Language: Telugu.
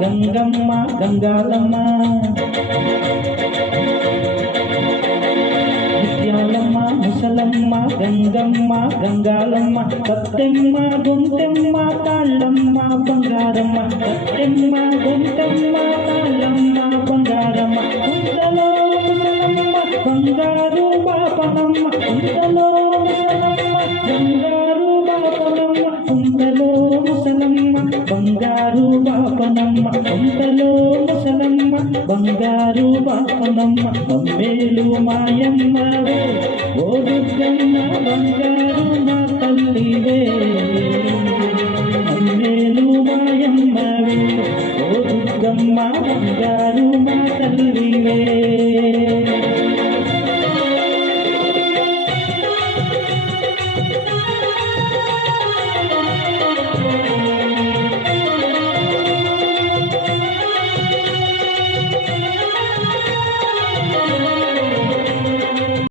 గంగమ్మ గంగాలమ్మ ముత్యాలమ్మ ముసలమ్మ గంగమ్మ గంగాలమ్మ సత్తెమ్మ గొంతెమ్మ తాళ్ళమ్మ బంగారమ్మ సత్తెమ్మ గొంతెమ్మ తాళ్ళమ్మ బంగారమ్మ కుంటలో ముసలమ్మ బంగారు బాపనమ్మ కుంటలో ముసలమ్మ బంగారు బాపనమ్మ కుంటలో ముసలమ్మ బంగారు బాపనమ్మ కుంటలో ముసలమ్మ బంగారు బాపనమ్మ అమ్మేలు మాయమ్మవే ఓ దుర్గమ్మ బంగారు మా తల్లివే అమ్మేలు మాయమ్మవే ఓ దుర్గమ్మ బంగారు మా తల్లివే